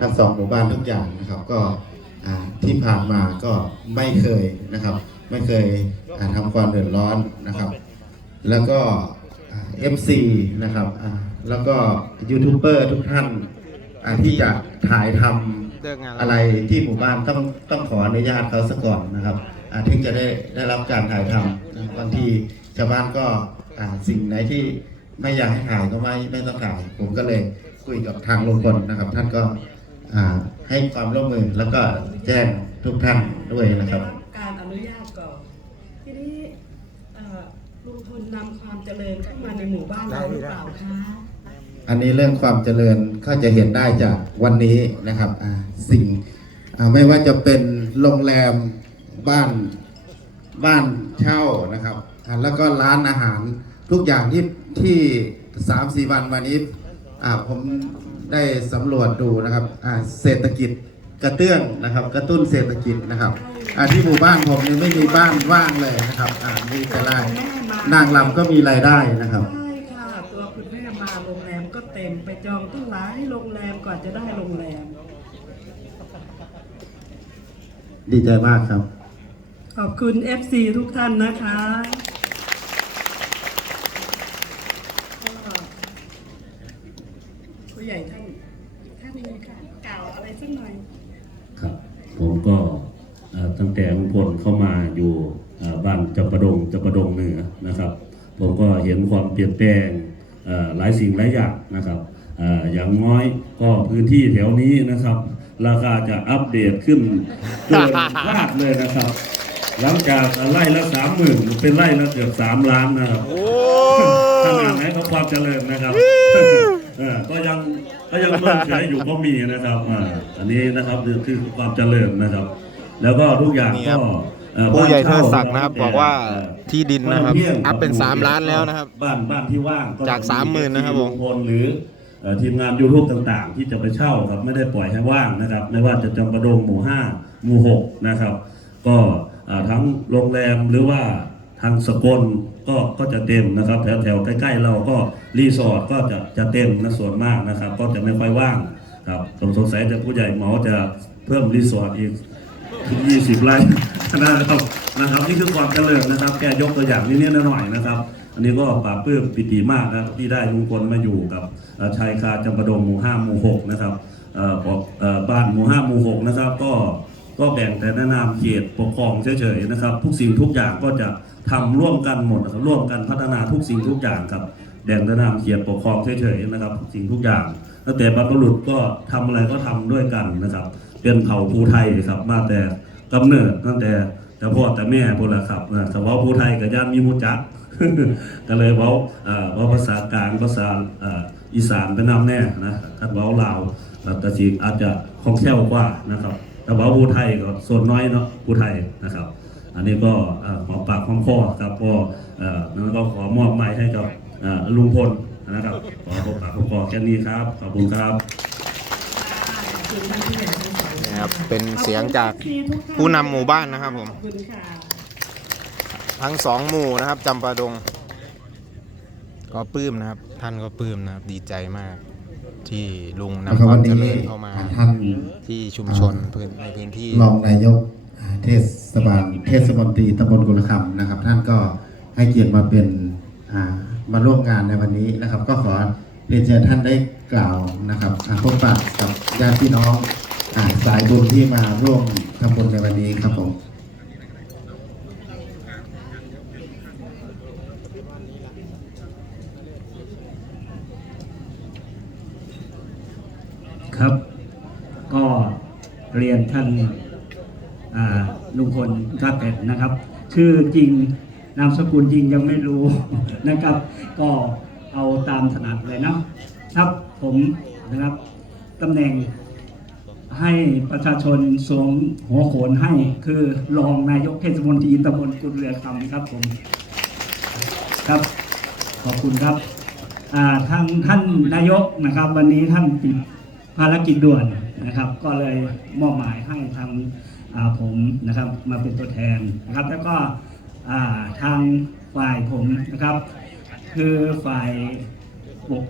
ทั้งสองหมู่บ้านทุกอย่างนะครับก็ที่ผ่านมาก็ไม่เคยนะครับ ไม่เคยอ่าทำความเดือดร้อนนะครับ แล้วก็เอฟซีนะครับแล้วก็ยูทูบเบอร์ทุกท่านที่จะถ่ายทำเลิกงาอะไรที่หมู่บ้านต้องต้องขออนุญาตเขาซะก่อนนะครับถึงจะได้ได้รับการถ่ายทำบางทีชาวบ้านก็สิ่งไหนที่ไม่อยากให้ถ่ายก็ไม่ไม่ต้องถ่าย ผมก็เลยคุยกับทางลงพลนะครับ ท่านก็ ให้ความร่วมมือแล้วก็แจ้งทุกท่านด้วยนะครับ การอนุญาตก่อนทีนี้เอ่อลุงพลนำความเจริญเข้ามาในหมู่บ้านเราหรือเปล่าคะอันนี้เรื่องความเจริญก็จะเห็นได้จากวันนี้นะครับอ่าสิ่งอ่าไม่ว่าจะเป็นโรงแรมบ้านบ้านเช่านะครับอ่าแล้วก็ร้านอาหารทุกอย่างที่ที่สามสี่วันวันนี้อ่าผม ได้สำรวจดูนะครับอ่าเศรษฐกิจกระเตื้องนะครับ กระตุ้นเศรษฐกิจนะครับอ่าที่หมู่บ้านผมนี่ไม่มีบ้านว่างเลยนะครับอ่ามีแต่รายนางรำก็มีรายได้นะครับใช่ค่ะตัวคุณแม่มาโรงแรมก็เต็มไปจองตั้งหลายโรงแรมก่อนจะได้โรงแรม ดีใจมากครับ ขอบคุณ FC ทุกท่านนะคะก็ผู้ใหญ่ท่านท่านนี้ค่ะกล่าว อะไรสักหน่อย ครับ ผมก็เอ่อตั้งแต่ลุงพลเข้ามาอยู่เอ่อบ้านจับประดงจับประดงเหนือนะครับ ผมก็เห็นความเปลี่ยนแปลงเอ่อหลายสิ่งหลายอย่างนะครับเอ่ออย่างน้อยก็พื้นที่แถวนี้นะครับ ราคาจะอัปเดตขึ้นเกินคาดเลยนะครับ หลังจากไล่ละสามหมื่นเป็นไล่ละเกือบสามล้านนะครับโอ้ขนาดไหนก็ความเจริญนะครับ เออก็ยังก็ยังเมืองเฉยอยู่ก็มีนะครับอ่าอันนี้นะครับคือคือความเจริญนะครับ แล้วก็ทุกอย่างนี่ครัก็บ เอ่อผู้ใหญ่เทิบ้าดเช่ศักดิ์นะครับบอกว่าเอ่อที่ดินนะครับบ้าที่ยงอัพเป็นครับสามล้านแล้วนะครับ บ้านบ้านที่ว่างจากจะสามหมื่นนะครับผมลุงพลหรือเอ่อทีมงานยูทูบต่างๆ ที่จะไปเช่าครับไม่ได้ปล่อยให้ว่างนะครับ ไม่ว่าจะจำประดงหมู่ห้าหมู่หกนะครับ ก็อ่าทั้งโรงแรมหรือว่าทางสกล ก็ก็จะเต็มนะครับแถวแถวๆใกล้ๆเราก็รีสอร์ทก็จะจะเต็มนะส่วนมากนะครับ ก็จะไม่ค่อยว่างครับผมสงสัยจะผู้ใหญ่หมอจะเพิ่มรีสอร์ทอีกถึง20ไร่นะครับนะครับ นี่คือความเจริญนะครับ แกยกตัวอย่างนิดๆหน่อยๆนะครับ อันนี้ก็ปราบปื้มปิติมากนะที่ได้ลุงพลมาอยู่กับชายคาจำปาดงหมู่ห้าหมู่หกนะครับบ้านหมู่ห้าหมู่หกนะครับ ก็ ก็แบ่งแต่แนะนำเขตปกครองเฉยๆนะครับ ทุกสิ่งทุกอย่างก็จะทำร่วมกันหมดนะครับร่วมกันพัฒนาทุกสิ่งทุกอย่างครับแบ่งแต่นำเขตปกครองเฉยๆนะครับทุกสิ่งทุกอย่างตั้งแต่บรรพบุรุษก็ทำอะไรก็ทำด้วยกันนะครับ เป็นเผ่าภูไทยครับมาแต่กำเนิดตั้งแต่แต่พ่อแต่แม่พวกละครับนะแต่ว่าภูไทยกับย่านมีมุจักก็เลยเว้าเอ่อเว้าภาษากลางภาษาอีสานไปนำแน่นะถ้าเว้าลาวแต่จริงอาจจะคล่องแคล่วกว่านะครับ แต่ว้าภูไทยก็ส่วนน้อยเนาะภูไทยนะครับ อันนี้ก็เอ่อหอมปากหอมคอครับก็เอ่อนั้นก็ขอมอบไม้ให้กับลุงพลนะครับขอหอมปากหอมคอแค่นี้ครับขอบคุณครับนะครับเป็นเสียงจากผู้นำหมู่บ้านนะครับผมทั้งสองหมู่นะครับจำปาดง ก็ปลื้มนะครับ ท่านก็ปลื้มนะครับ ดีใจมาก ที่ลุงแล้วนำก็ควาวัมนเจนี้ริญเข้ามาท่านที่ชุมชนพื้นในพื้นที่รองนายกเทศบาลเทศมนตรีตำบลกุลคำนะครับ ท่านก็ให้เกียรติมาเป็นอ่ามาร่วมงานในวันนี้นะครับ ก็ขอเรียนเชิญท่านได้กล่าวนะครับอ่าพบปะกับญาติพี่น้องอ่าสายบุญที่มาร่วมทำบุญในวันนี้ครับผม ครับ ก็ เรียนท่านลุงพลท่าเป็ดนะครับ ชื่อจริงนามสกุลจริงยังไม่รู้นะครับ ก็เอาตามถนัดเลยนะครับผมนะครับตำแหน่งให้ประชาชนสวมหัวโขนให้คือรองนายกเทศมนตรีตำบลกุฎเรือคำครับผมครับขอบคุณครับทางท่านนายกนะครับ วันนี้ท่านติดภารกิจด่วน นะครับ ก็เลยมอบหมายให้ทางผมนะครับมาเป็นตัวแทนนะครับ แล้วก็ทางฝ่ายผมนะครับ คือฝ่ายปก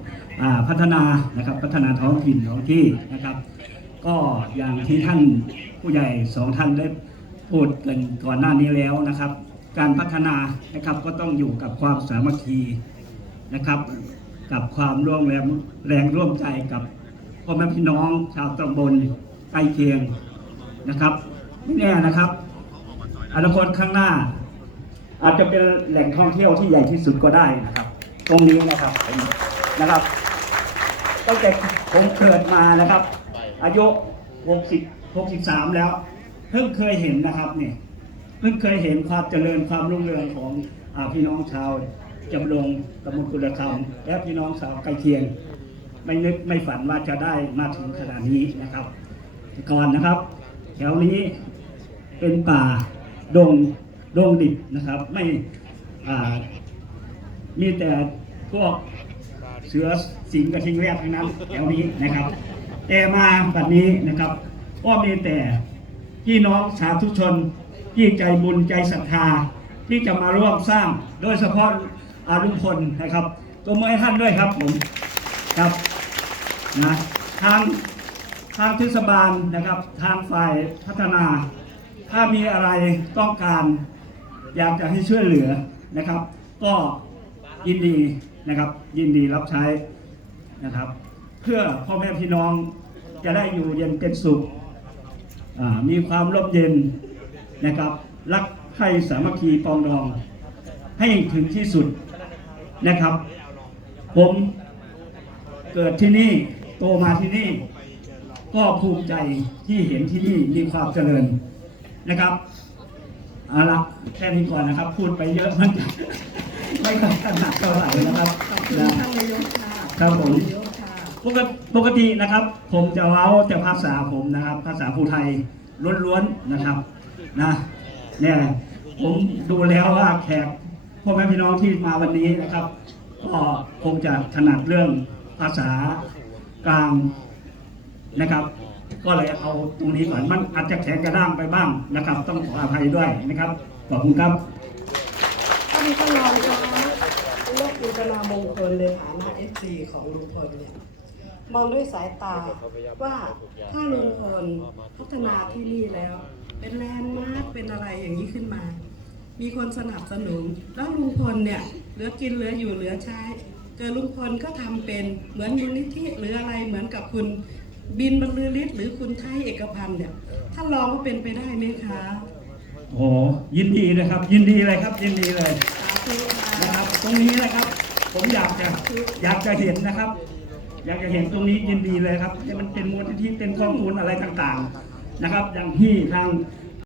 พัฒนานะครับพัฒนาท้องถิ่นท้องที่นะครับก็ก็อย่างที่ท่านผู้ใหญ่สองท่านได้พูดกันก่อนหน้านี้แล้วนะครับ การพัฒนานะครับก็ต้องอยู่กับความสามัคคีนะครับ กับความร่วมแรงแรงร่วมใจกับ พ่อแม่พี่น้องชาวตำบลใกล้เคียงนะครับ ไม่แน่นะครับ อนาคตข้างหน้า อาจจะเป็นแหล่งท่องเที่ยวที่ใหญ่ที่สุดก็ได้นะครับ ตรงนี้นะครับนะครับตั้งแต่ผมเกิดมานะครับ อายุ 60 63 แล้ว เพิ่งเคยเห็นนะครับเนี่ยเพิ่งเคยเห็นความเจริญความรุ่งเรืองของอพี่น้องชาวจำลงตำบลกุลธรรมและพี่น้องชาวใกล้เคียง ไม่นึกไม่ฝันว่าจะได้มาถึงขนาดนี้นะครับแต่ก่อนนะครับ แถวนี้เป็นป่าดงดงดิบนะครับ ไม่มีแต่พวกเสือสิงกระทิงแรกทั้งนั้นแถวนี้นะครับ แต่มาแบัดนี้นะครับ ก็มีแต่พี่น้องสาธุชนที่ใจบุญใจศรัทธาที่จะมาร่วมสร้าง โดยเฉพาะอารุณพลนะครับตัวมือให้ท่านด้วยครับผมครับ นะทางทางเทศบาลนะครับทางฝ่ายพัฒนา ถ้ามีอะไรต้องการ อยากจะให้ช่วยเหลือนะครับ ก็ยินดีนะครับยินดีรับใช้นะครับ เพื่อพ่อแม่พี่น้องจะได้อยู่เย็นเป็นสุขมีความร่มเย็นนะครับ รักใครสามัคคีปองดอง ให้ถึงที่สุดนะครับ ผมเกิดที่นี่ โตมาที่นี่ ก็ภูมิใจที่เห็นที่นี่มีความเจริญนะครับเอาละแค่นี้ก่อนนะครับ พูดไปเยอะมันจะไม่ค่อยถนัดเท่าไหร่นะครับขอบคุณนะท่านนายกค่ะครับผมนายกค่ะปกติปกตินะครับ ผมจะเว้าแต่ภาษาผมนะครับ ภาษาภูไทยล้วนๆนะครับนะเนี่ยผมดูแล้วว่าแขกพ่อแม่พี่น้องที่มาวันนี้นะครับ ก็คงจะถนัดเรื่องภาษา กลางนะครับ ก็เลยเอาตรงนี้ก่อนมันอาจจะแข็งกระด้างไปบ้างนะครับ ต้องขออภัยด้วยนะครับขอบคุณครับท่านท่านรองคะเลือกจินตนามงคลในฐานะเอฟซีของลุงพลเนี่ยมองด้วยสายตาว่าถ้าลุงพลพัฒนาที่นี่แล้ว เป็นแลนด์มาร์คเป็นอะไรอย่างนี้ขึ้นมา มีคนสนับสนุนแล้วลุงพลเนี่ยเหลือกินเหลืออยู่เหลือใช้ เจอลุงพลก็ทำเป็นเหมือนมูลนิธิหรืออะไรเหมือนกับคุณบินบรรลือฤทธิ์หรือคุณไทยเอกพันธ์เนี่ยท่านลองว่าเป็นไปได้ไหมคะโอ้ยินดีเลยครับ ยินดีเลยครับ ยินดีเลยสาธุค่ะนะครับ ตรงนี้นะครับ ผมอยากจะอยากจะเห็นนะครับ อยากจะเห็นตรงนี้ยินดีเลยครับให้มันเป็นมูลนิธิเป็นข้อมูลอะไรต่างๆนะครับ อย่างที่ทาง